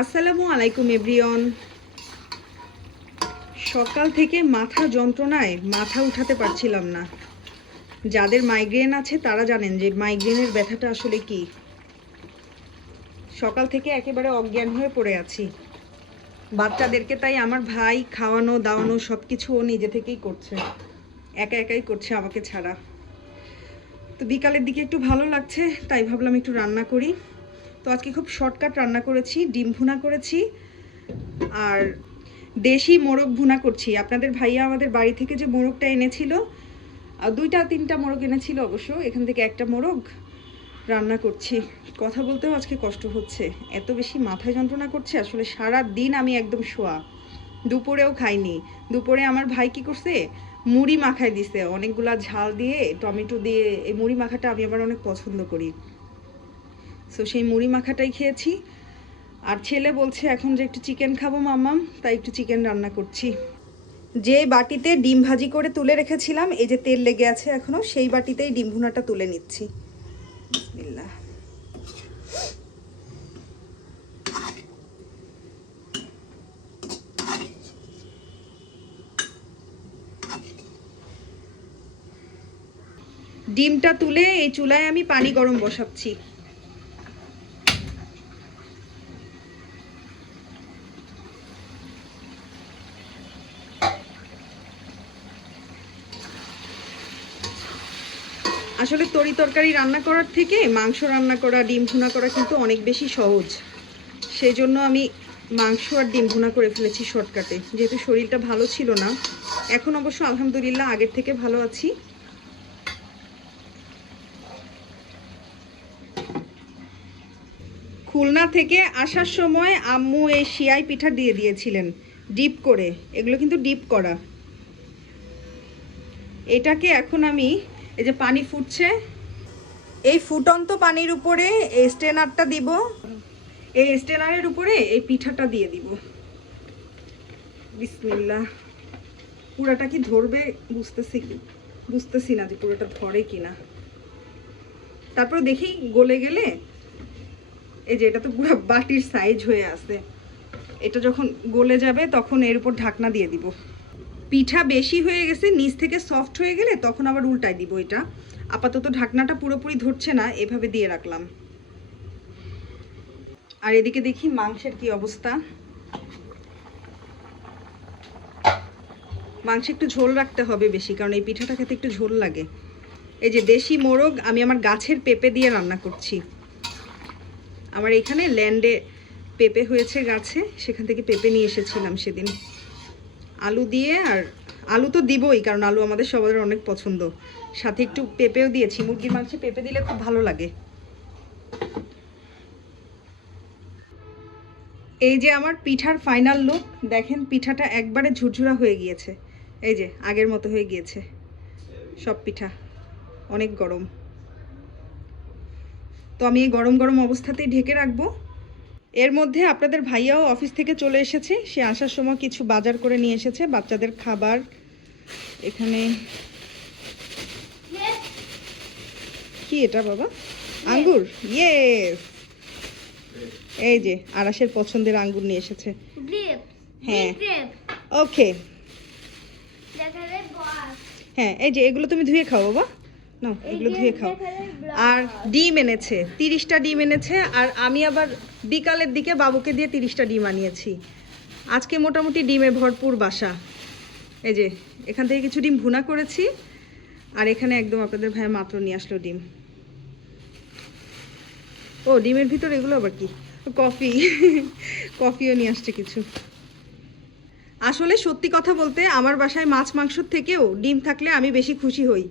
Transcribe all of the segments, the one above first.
আসসালামু আলাইকুম এভরিয়ন সকাল থেকে মাথা যন্ত্রণায় মাথা উঠাতে পারছিলাম না। যাদের মাইগ্রেন আছে, তারা জানেন যে মাইগ্রেনের ব্যথাটা আসলে কি। সকাল থেকে একেবারে অজ্ঞান হয়ে পড়ে আছি। বাচ্চাদেরকে তাই আমার ভাই, খাওয়ানো, দাওয়ানো সব কিছু ও নিজে থেকেই করছে। একা একাই করছে আমাকে ছাড়া। তো বিকালের দিকে একটু ভালো লাগছে, তাই ভাবলাম একটু রান্না করি। তো আজকে খুব শর্টকাট রান্না করেছি, ডিম ভুনা করেছি আর দেশি মোরগ ভুনা করছি। আপনাদের ভাইয়া আমাদের বাড়ি থেকে যে মোরগটা এনেছিল দুইটা, তিনটা মোরগ এনেছিল অবশ্য, এখান থেকে একটা মোরগ রান্না করছি। কথা বলতেও আজকে কষ্ট হচ্ছে। এত বেশি মাথায় যন্ত্রণা করছে, আসলে সারা দিন আমি একদম শোয়া। দুপুরেও খাইনি। দুপুরে আমার ভাই কি করছে? মুড়ি মাখাই দিছে। অনেকগুলা ঝাল দিয়ে, টমেটো দিয়ে, এই মুড়ি মাখাটা আমি আবার অনেক পছন্দ করি। সো সেই মুড়ি মাখাটাই খেয়েছি। আর ছেলে বলছে, এখন যে একটু চিকেন খাব মাম্মাম, তাই একটু চিকেন রান্না করছি। যে বাটিতে ডিম ভাজি করে তুলে রেখেছিলাম, এই যে তেল লেগে আছে এখনও, সেই বাটিতেই ডিম ভুনাটা তুলে নিচ্ছি। ডিমটা তুলে এই চুলায় আমি পানি গরম বসাচ্ছি। আসলে তরি তরকারি রান্না করার থেকে মাংস রান্না করা, ডিম ভুনা করা কিন্তু অনেক বেশি সহজ। সেই জন্য আমি মাংস আর ডিম ভুনা করে ফেলেছি শর্টকাটে। যেহেতু শরীরটা ভালো ছিল না, এখন অবশ্য আলহামদুলিল্লাহ আগের থেকে ভালো আছি। খুলনা থেকে আসার সময় আম্মু এই শিয়াই পিঠা দিয়ে দিয়েছিলেন, ডিপ করে। এগুলো কিন্তু ডিপ করা। এটাকে এখন আমি এই যে পানি ফুটছে। এই ফুটন্ত পানির উপরে এই স্টেনারটা দিব। এই স্টেনারের উপরে এই পিঠাটা দিয়ে দিব। বিসমিল্লাহ। পুরাটা কি ধরবে বুঝতেছি কি বুঝতেছি না যে পুরোটা ধরে কিনা। তারপর দেখি গলে গেলে এই যে এটা তো পুরো বাটির সাইজ হয়ে আছে। এটা যখন গলে যাবে তখন এর উপর ঢাকনা দিয়ে দিব। পিঠা বেশি হয়ে গেছে, নিচ থেকে সফট হয়ে গেলে তখন আবার উল্টায় দিব এটা। আপাতত ঢাকনাটা পুরোপুরি ধরছে না, এভাবে দিয়ে রাখলাম। আর এদিকে দেখি মাংসের কি অবস্থা। মাংস একটু ঝোল রাখতে হবে বেশি, কারণ এই পিঠাটা খেতে একটু ঝোল লাগে। এই যে দেশি মোরগ, আমি আমার গাছের পেঁপে দিয়ে রান্না করছি। আমার এখানে ল্যান্ডে পেঁপে হয়েছে গাছে, সেখান থেকে পেঁপে নিয়ে এসেছিলাম সেদিন। আলু দিয়ে আর আলু তো দিবই, কারণ আলু আমাদের সবার অনেক পছন্দ। সাথে একটু পেঁপেও দিয়েছি, মুরগির মাংসে পেঁপে দিলে খুব ভালো লাগে। এই যে আমার পিঠার ফাইনাল লুক দেখেন পিঠাটা একবারে ঝুরঝুরা হয়ে গিয়েছে। এই যে, আগের মতো হয়ে গিয়েছে। সব পিঠা, অনেক গরম। তো আমি এই গরম গরম অবস্থাতেই ঢেকে রাখব। এর মধ্যে আপনাদের ভাইয়াও অফিস থেকে চলে এসেছে। সে আসার সময় কিছু বাজার করে নিয়ে এসেছে। বাচ্চাদের খাবার এখানে। কি এটা বাবা? আঙ্গুর? ইয়েস এই যে আরাসের পছন্দের আঙ্গুর নিয়ে এসেছে। হ্যাঁ। ওকে। হ্যাঁ এই যে এগুলো তুমি ধুয়ে খাও বাবা। না এগুলো ধুয়ে খাও। আর ডিম এনেছে তিরিশটা ডিম এনেছে। আর আমি আবার বিকালের দিকে বাবুকে দিয়ে তিরিশটা ডিম আনিয়েছি। আজকে মোটামুটি ডিমে ভরপুর বাসা। এই যে, এখান থেকে কিছু ডিম ভুনা করেছি, আর এখানে একদম আপনাদের ভাইয়া মাত্র নিয়ে আসলো ডিম। ও, ডিমের ভিতর এগুলো আবার কি? কফি। কফিও নিয়ে আসছে কিছু। আসলে সত্যি কথা বলতে, আমার বাসায় মাছ মাংসর থেকেও ডিম থাকলে আমি বেশি খুশি হই।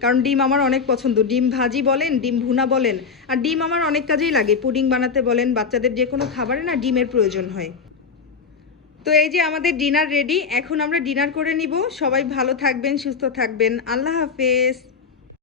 কারণ ডিম আমার অনেক পছন্দ। ডিম ভাজি বলেন, ডিম ভুনা বলেন, আর ডিম আমার অনেক কাজেই লাগে। পুডিং বানাতে বলেন, বাচ্চাদের যে কোনো খাবারে না ডিমের প্রয়োজন হয়। তো এই যে আমাদের ডিনার রেডি, এখন আমরা ডিনার করে নিব। সবাই ভালো থাকবেন, সুস্থ থাকবেন। আল্লাহ হাফেজ।